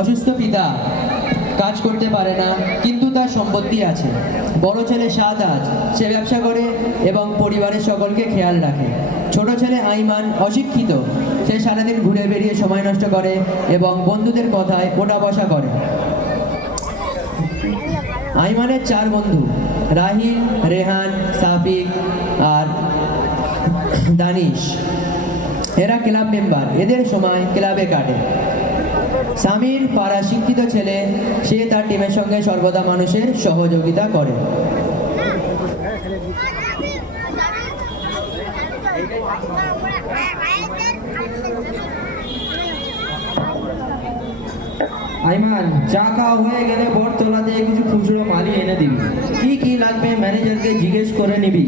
অসুস্থ পিতা, কাজ করতে পারে না, কিন্তু তার সম্পত্তি আছে। বড় ছেলে সাত সাদাজ সে ব্যবসা করে এবং পরিবারের সকলকে খেয়াল রাখে। ছোট ছেলে আইমান অশিক্ষিত, সে সারাদিন ঘুরে বেরিয়ে সময় নষ্ট করে এবং বন্ধুদের কথায় ওটা বসা করে। আইমানের চার বন্ধু রাহিল রেহান, সাফিক আর দানিশ। এরা ক্লাব মেম্বার। এদের সময় ক্লাবে কাটে। সামির পাড়া শিক্ষিত ছেলে, সে তার টিমের সঙ্গে সর্বদা মানুষের সহযোগিতা করে। আইমান, চা খাওয়া হয়ে গেলে বটতলা দিয়ে কিছু খুচরো মালি এনে দিবি। কি কি লাগবে ম্যানেজারকে জিজ্ঞেস করে নিবি।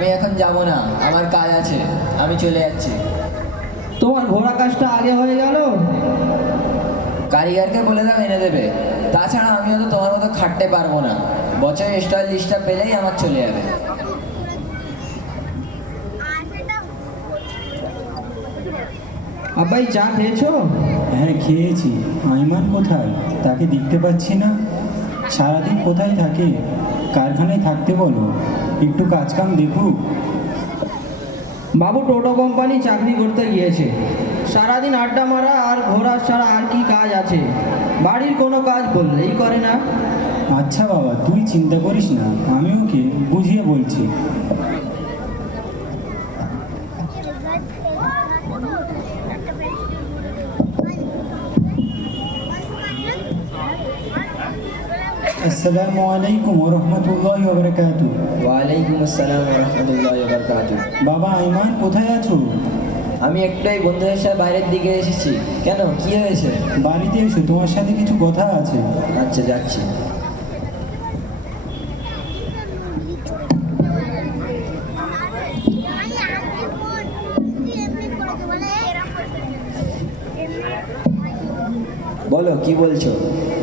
আমি এখন যাব না আমার কাজ আছে আমি চলে যাচ্ছি। তোমার ঘোড়া কাজটা আগে হয়ে গেল? কারিগরকে বলে দাও এনে দেবে। তাছাড়া আমি তো তোমার মতো খাটতে পারব না। বছরের স্টল লিস্টটা পেলেই আমার চলে যাবে। আব্বাই চা খেয়েছো? হ্যাঁ খেয়েছি। আইমান কোথায়? তাকে দেখতে পাচ্ছি না। সারাদিন কোথায় থাকে? কারখানায় থাকতে বলো। একটু কাজকাম দেখুক বাবু টোটো কোম্পানি চাকরি করতে গিয়েছে। সারাদিন আড্ডা মারা আর ঘোরা ছাড়া আর কি কাজ আছে? বাড়ির কোনো কাজ বললেই করে না। আচ্ছা বাবা, তুই চিন্তা করিস না আমি ওকে বুঝিয়ে বলছি। আসসালামু আলাইকুম রহমতুল্লাহ বরকাতু ওয়ালাইকুম আসসালাম রহমতুল্লাহ বরকাত বাবা কোথায় আছো? আমি একটাই বন্ধুদের সাথে বাইরের দিকে এসেছি। কেন? কি হয়েছে? বাড়িতে এসো তোমার সাথে কিছু কথা আছে। আচ্ছা যাচ্ছি। বলো কি বলছো?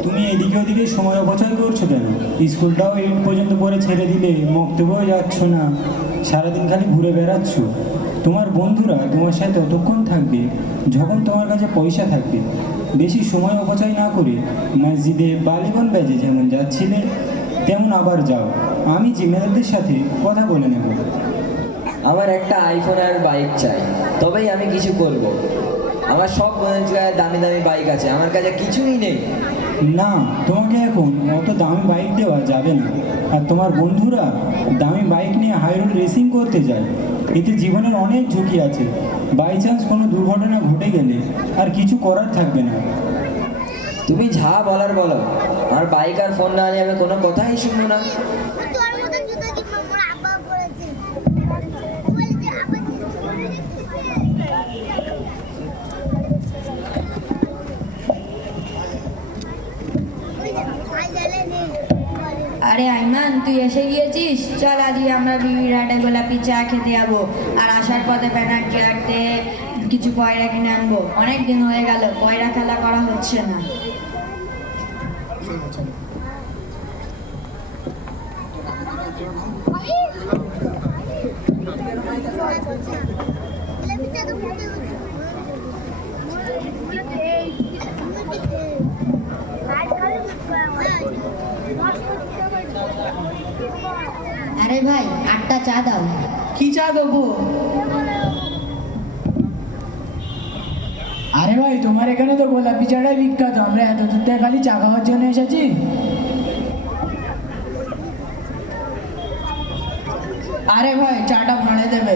তুমি এদিকে ওদিকে সময় অপচয় করছ কেন? স্কুলটাও এইট পর্যন্ত পরে ছেড়ে দিলে মক্তবেও যাচ্ছ না। সারাদিন খালি ঘুরে বেড়াচ্ছ। তোমার বন্ধুরা তোমার সাথে ততক্ষণ থাকবে যখন তোমার কাছে পয়সা থাকবে। বেশি সময় অপচয় না করে মসজিদে বালিগন ব্যাজে যেমন যাচ্ছিলে তেমন আবার যাও। আমি জিম্মেদারদের সাথে কথা বলে নেব। আমার একটা আইফোন আর বাইক চাই তবেই আমি কিছু করব। আমার সব কাছে দামি দামি বাইক আছে আমার কাছে কিছুই নেই। না তোমাকে এখন অত দামি বাইক দেওয়া যাবে না। আর তোমার বন্ধুরা দামি বাইক নিয়ে হাইরোড রেসিং করতে যায় এতে জীবনের অনেক ঝুঁকি আছে। বাই চান্স কোনো দুর্ঘটনা ঘটে গেলে আর কিছু করার থাকবে না। তুমি যা বলার বলো আর বাইক আর ফোন না নিয়ে আমি কোনো কথাই শুনব না তোর মতো জুতো কি মামার আব্বা পরেছে বলেছে আব্বা কি আরে আইমান, তুই এসে গিয়েছিস? চল আজকে আমরা বিবিরাটে গোলাপি চা খেতে যাব। আর আসার পথে ব্যানার্জি আটতে কিছু পয়রা কিনে আনব। অনেক দিন হয়ে গেল, পয়রা খেলা করা হচ্ছে না। আরে ভাই, আটটা চা দাও। কি চা দেবো? আরে ভাই, তোমার এখানে তো গোলাপি চাটাই বিখ্যাত। আমরা এত দূর থেকে খালি চা খাওয়ার জন্য এসেছি। আরে ভাই, চাটা ভাড়ে দেবে।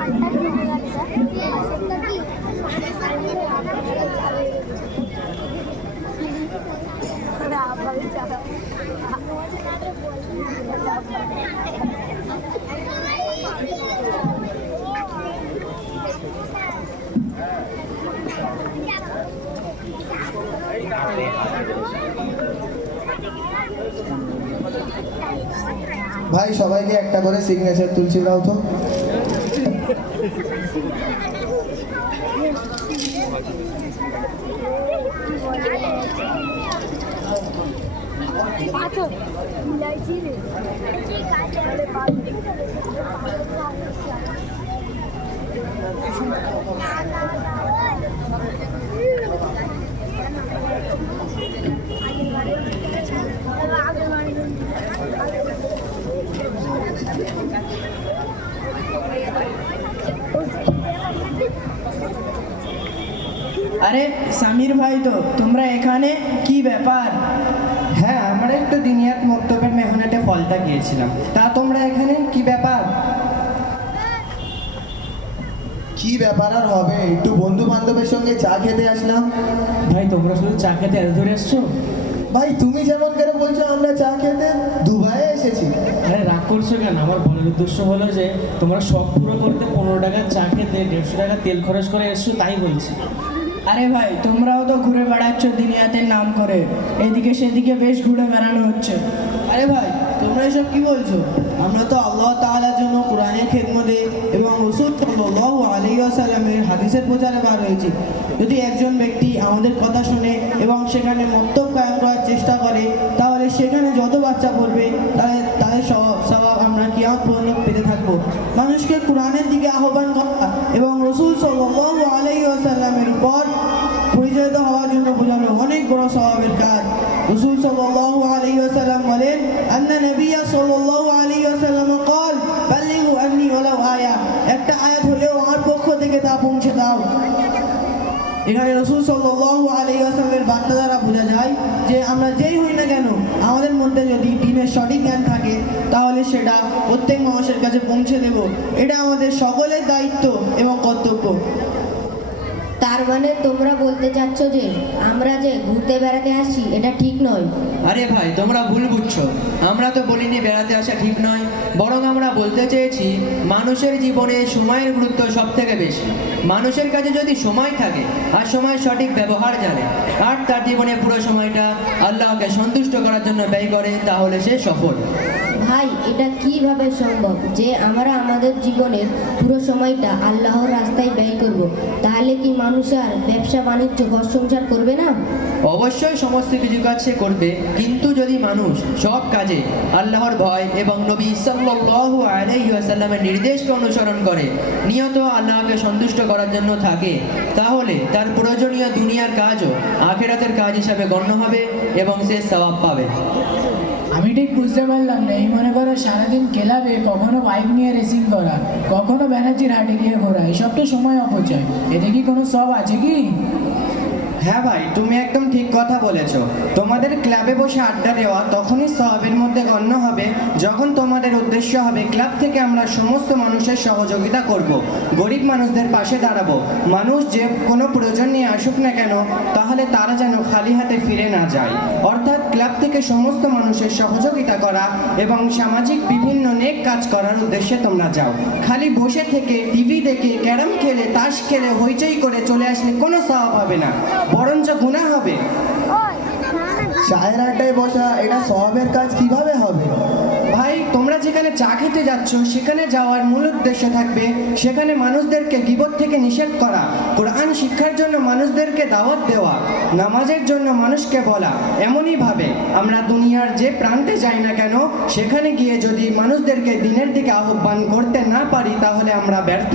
ভাই সবাইকে একটা করে সিগনেচার তুলছি দাও তো। আরে সামির ভাই তো তোমরা এখানে কি ব্যাপার? হ্যাঁ আমরা একটু দিনিয়াত মক্তবের মেহনাতে ফলটা গিয়েছিলাম তা তোমরা এখানে কি ব্যাপার? কি ব্যাপার আর হবে? একটু বন্ধু বান্ধবের সঙ্গে চা খেতে আসলাম। ভাই তোমরা শুধু চা খেতে এত দূরে এসছো? ভাই তুমি যেমন করে বলছো আমরা চা খেতে? দুবাইয়ে এসেছি। আরে রাগ করছ কেন? আমার বলার উদ্দেশ্য হলো যে তোমরা সব পুরো করতে পনেরো টাকার চা খেতে দেড়শো টাকা তেল খরচ করে এসছো তাই বলছি। আরে ভাই, তোমরাও তো ঘুরে বেড়াচ্ছ দিনিয়াতের নাম করে। এদিকে সেদিকে বেশ ঘুরে বেড়ানো হচ্ছে। আরে ভাই, তোমরা এসব কি বলছো? আমরা তো আল্লাহ তাআলার জন্য কোরআনের খেদমতে এবং রসুল সাল্লাল্লাহু আলাইহি ওয়াসাল্লামের হাদিসের প্রচারে বার হয়েছি। যদি একজন ব্যক্তি আমাদের কথা শুনে এবং সেখানে মন্তব্য কায়েম করার চেষ্টা করে, তাহলে সেখানে যত বাচ্চা পড়বে, তাহলে তাদের স্বভাব স্বভাব আমরা কিয়ামত পর্যন্ত পেতে থাকব। মানুষকে কোরআনের দিকে আহ্বান করা বিজয়িত হওয়ার জন্য বোঝানো অনেক বড় স্বভাবের কাজ। রসুল সাল্লাল্লাহু আলাইহি ওয়াসাল্লাম বলেন, আন্না নবিয়া সাল্লাল্লাহু আলাইহি ওয়াসাল্লাম কল, বাল্লিগু আন্নি ওয়ালাউ আয়া। একটা আয়াত হলেও আমার পক্ষ থেকে তা পৌঁছে দাও। এখানে রসুল সাল্লাল্লাহু আলাইহি ওয়াসাল্লামের বার্তা দ্বারা বোঝা যায় যে আমরা যেই হই না কেন, আমাদের মধ্যে যদি দিনের সঠিক জ্ঞান থাকে, তাহলে সেটা প্রত্যেক মানুষের কাছে পৌঁছে দেব। এটা আমাদের সকলের দায়িত্ব এবং কর্তব্য। মানে তোমরা বলতে চাচ্ছ যে, আমরা যে ঘুরতে বেড়াতে আসছি, এটা ঠিক নয়। আরে ভাই, তোমরা ভুল বুঝছ। আমরা তো বলিনি বেড়াতে আসা ঠিক নয়, বরং আমরা বলতে চেয়েছি, মানুষের জীবনে সময়ের গুরুত্ব সব থেকে বেশি। মানুষের কাছে যদি সময় থাকে, আর সময় সঠিক ব্যবহার জানে, আর তার জীবনে পুরো সময়টা আল্লাহকে সন্তুষ্ট করার জন্য ব্যয় করে, তাহলে সে সফল। ভাই, এটা কীভাবে সম্ভব যে আমরা আমাদের জীবনের পুরো সময়টা আল্লাহর রাস্তায় ব্যয় করব। তাহলে কি মানুষ আর ব্যবসা বাণিজ্য, ঘর সংসার করবে না অবশ্যই সমস্ত কিছু কাজ সে করবে, কিন্তু যদি মানুষ সব কাজে আল্লাহর ভয় এবং নবী সাল্লাল্লাহু আলাইহি ওয়াসাল্লামের নির্দেশকে অনুসরণ করে, নিয়ত আল্লাহকে সন্তুষ্ট করার জন্য থাকে, তাহলে তার প্রয়োজনীয় দুনিয়ার কাজও আখেরাতের কাজ হিসাবে গণ্য হবে এবং সে সওয়াব পাবে আমি ঠিক বুঝতে পারলাম না। এই মনে করো সারাদিন খেলাবে কখনো বাইক নিয়ে রেসিং করা, কখনো ব্যানার্জির হাটে গিয়ে ঘোরা, এসব তো সময় অপচয়। এতে কি কোনো সব আছে কি? হ্যাঁ ভাই, তুমি একদম ঠিক কথা বলেছ। তোমাদের ক্লাবে বসে আড্ডা দেওয়া তখনই সবের মধ্যে গণ্য হবে, যখন তোমাদের উদ্দেশ্য হবে ক্লাব থেকে আমরা সমস্ত মানুষের সহযোগিতা করব, গরিব মানুষদের পাশে দাঁড়াবো। মানুষ যে কোনো প্রয়োজন নিয়ে আসুক না কেন, তাহলে তারা যেন খালি হাতে ফিরে না যায়। অর্থাৎ ক্লাব থেকে সমস্ত মানুষের সহযোগিতা করা এবং সামাজিক বিভিন্ন নেক কাজ করার উদ্দেশ্যে তোমরা যাও। খালি বসে থেকে টিভি দেখে, ক্যারাম খেলে, তাস খেলে, হইচই করে চলে আসলে কোনো স্বভাব হবে না। বরঞ্চ গুণা হবে। চায়ের আড্ডায় বসা এটা সবের কাজ কীভাবে হবে? তোমরা যেখানে চা খেতে যাচ্ছ, সেখানে যাওয়ার মূল উদ্দেশ্য থাকবে সেখানে মানুষদেরকে গিবত থেকে নিষেধ করা, কোরআন শিক্ষার জন্য মানুষদেরকে দাওয়াত দেওয়া, নামাজের জন্য মানুষকে বলা। এমনই ভাবে আমরা দুনিয়ার যে প্রান্তে যাই না কেন, সেখানে গিয়ে যদি মানুষদেরকে দিনের দিকে আহ্বান করতে না পারি, তাহলে আমরা ব্যর্থ।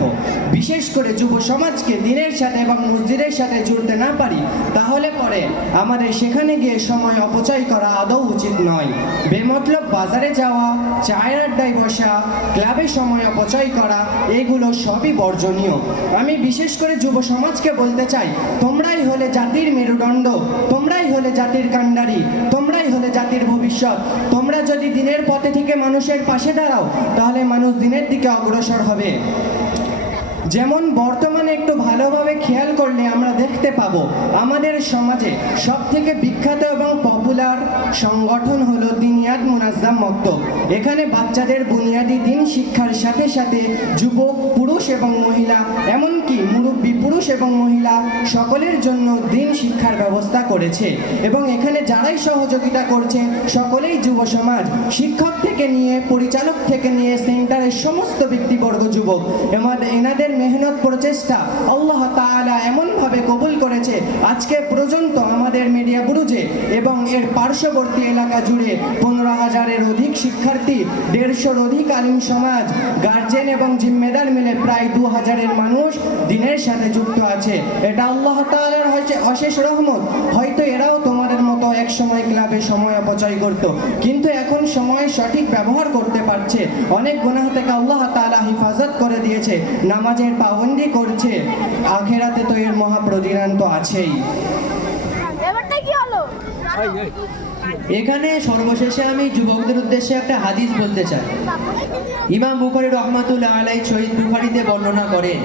বিশেষ করে যুব সমাজকে দিনের সাথে এবং মসজিদের সাথে জুড়তে না পারি, তাহলে পরে আমাদের সেখানে গিয়ে সময় অপচয় করা আদৌ উচিত নয়। বেমতলব বাজারে যাওয়া চায়ের আড্ডায় বসা, ক্লাবে সময় অপচয় করা, এগুলো সবই বর্জনীয়। আমি বিশেষ করে যুব সমাজকে বলতে চাই, তোমরাই হলে জাতির মেরুদণ্ড, তোমরাই হলে জাতির কাণ্ডারি, তোমরাই হলে জাতির ভবিষ্যৎ। তোমরা যদি দিনের পথে থেকে মানুষের পাশে দাঁড়াও, তাহলে মানুষ দিনের দিকে অগ্রসর হবে। যেমন বর্তমানে একটু ভালোভাবে খেয়াল করলে আমরা দেখতে পাব, আমাদের সমাজে সব থেকে বিখ্যাত এবং পপুলার সংগঠন হল দিনিয়াত মুনাজ্জাম মক্তব এখানে বাচ্চাদের বুনিয়াদী দিন শিক্ষার সাথে সাথে যুবক, পুরুষ এবং মহিলা, এমনকি মুরব্বী এবং মহিলা সকলের জন্য দিন শিক্ষার ব্যবস্থা করেছে। এবং এখানে যারাই সহযোগিতা করছে, সকলেই যুব সমাজ, শিক্ষক থেকে নিয়ে, পরিচালক থেকে নিয়ে, সেন্টারের সমস্ত ব্যক্তিবর্গ যুবক এমাদ- এনাদের মেহনত প্রচেষ্টা আল্লাহ তাআলা এমনভাবে কবুল করেছে, আজকে পর্যন্ত আমাদের মিডিয়া বুরুজে এবং এর পার্শ্ববর্তী এলাকা জুড়ে পনেরো হাজারের অধিক শিক্ষার্থী, দেড়শোর অধিক আলিম সমাজ গার্জেন এবং জিম্মেদার মিলে প্রায় দু হাজারের মানুষ দিনের সাথে যুক্ত আছে। এটা আল্লাহ তাআলার হয়েছে অশেষ রহমত। হয়তো এরাও তোমাদের মতো এক সময় ক্লাবে সময় অপচয় করত। কিন্তু এখন সময় সঠিক ব্যবহার করতে পারছে। অনেক গুনাহ থেকে আল্লাহ তাআলা হেফাজত করে দিয়েছে। নামাজের পাবন্দি করছে। আখেরাতে তো এর মহাপ্রতিদান তো আছেই। ব্যাপারটা কি হলো? এখানে সর্বশেষে আমি যুবকদের উদ্দেশ্যে একটা হাদিস বলতে চাই। ইমাম বুখারি রহমাতুল্লাহ আলাই শহীদ বুখারিতে বর্ণনা করেন।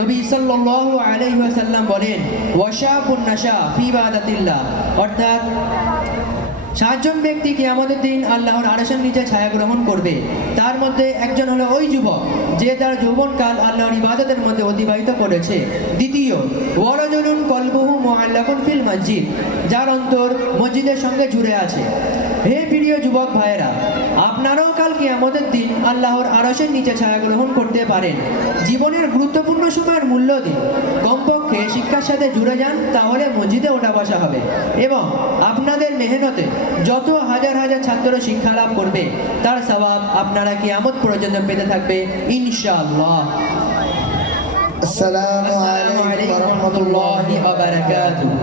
নবী সাল্লাল্লাহু আলাইহি ওয়াসাল্লাম বলেন ওয়াসা নাশা ফি ইবাদাতিল্লাহ অর্থাৎ সাতজন ব্যক্তি কি আমাদের দিন আল্লাহর আরশের নিচে ছায়া গ্রহণ করবে। তার মধ্যে একজন হলো ওই যুবক, যে তার যৌবনকাল আল্লাহর ইবাদতের মধ্যে অতিবাহিত করেছে। দ্বিতীয়, ওয়ারজুলুন কলবহু মুআল্লাকুন ফিল মসজিদ, যার অন্তর মসজিদের সঙ্গে জুড়ে আছে। হে প্রিয় যুবক ভাইয়েরা আপনারাও কাল কেয়ামতের দিন আল্লাহর আরশের নিচে ছায়া গ্রহণ করতে পারেন। জীবনের গুরুত্বপূর্ণ সময়ের মূল্য দিন। কমপক্ষে শিক্ষার সাথে জুড়ে যান তাহলে মসজিদে ওঠা বসা হবে। এবং আপনাদের মেহনতে যত হাজার হাজার ছাত্র শিক্ষা লাভ করবে তার স্বভাব আপনারা কেয়ামত পর্যন্ত পেতে থাকবে ইনশাআল্লাহ। আসসালামু আলাইকুম ওয়া রাহমাতুল্লাহি ওয়া বারাকাতুহু।